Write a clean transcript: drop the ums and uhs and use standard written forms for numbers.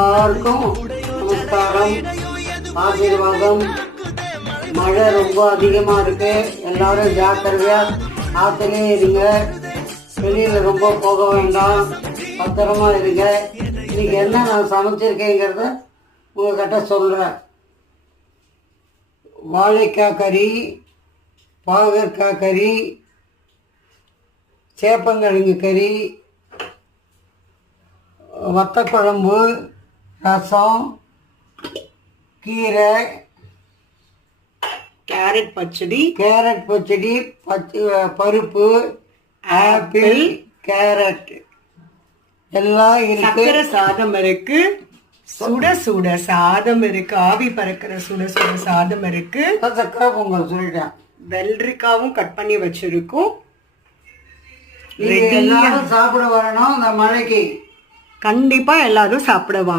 எல்லாருக்கும் நமஸ்காரம், ஆசீர்வாதம். மழை ரொம்ப அதிகமா இருக்கு, எல்லாரும் ஜாக்கிரதையா ஆத்திலே இருங்க, வெளியில ரொம்ப போக வேண்டாம், பத்திரமா இருங்க. இன்னைக்கு என்ன நான் சமைச்சிருக்கேங்கிறத உங்ககிட்ட சொல்றேன். வாழைக்காய் கறி, பாகற்காய் கறி, சேப்பங்கிழங்கு கறி, வத்தக்குழம்பு, ரசம், கீரை, கேரட் பச்சடி, பருப்பு, ஆப்பிள், கேரட் எல்லாம் இருக்கு. சக்கரை சாதம் இருக்கு, சுட சுட சாதம் இருக்கு, ஆவி பறக்கிற சுட சுட சாதம் இருக்கு. சக்கரை பொங்கல் சொல்லிட்டேன். வெள்ளரிக்காவும் கட் பண்ணி வச்சிருக்கோம். எல்லாரும் சாப்பிட வரணும் இந்த மழைக்கு. கண்டிப்பா எல்லாரும் சாப்பிடுவாங்க.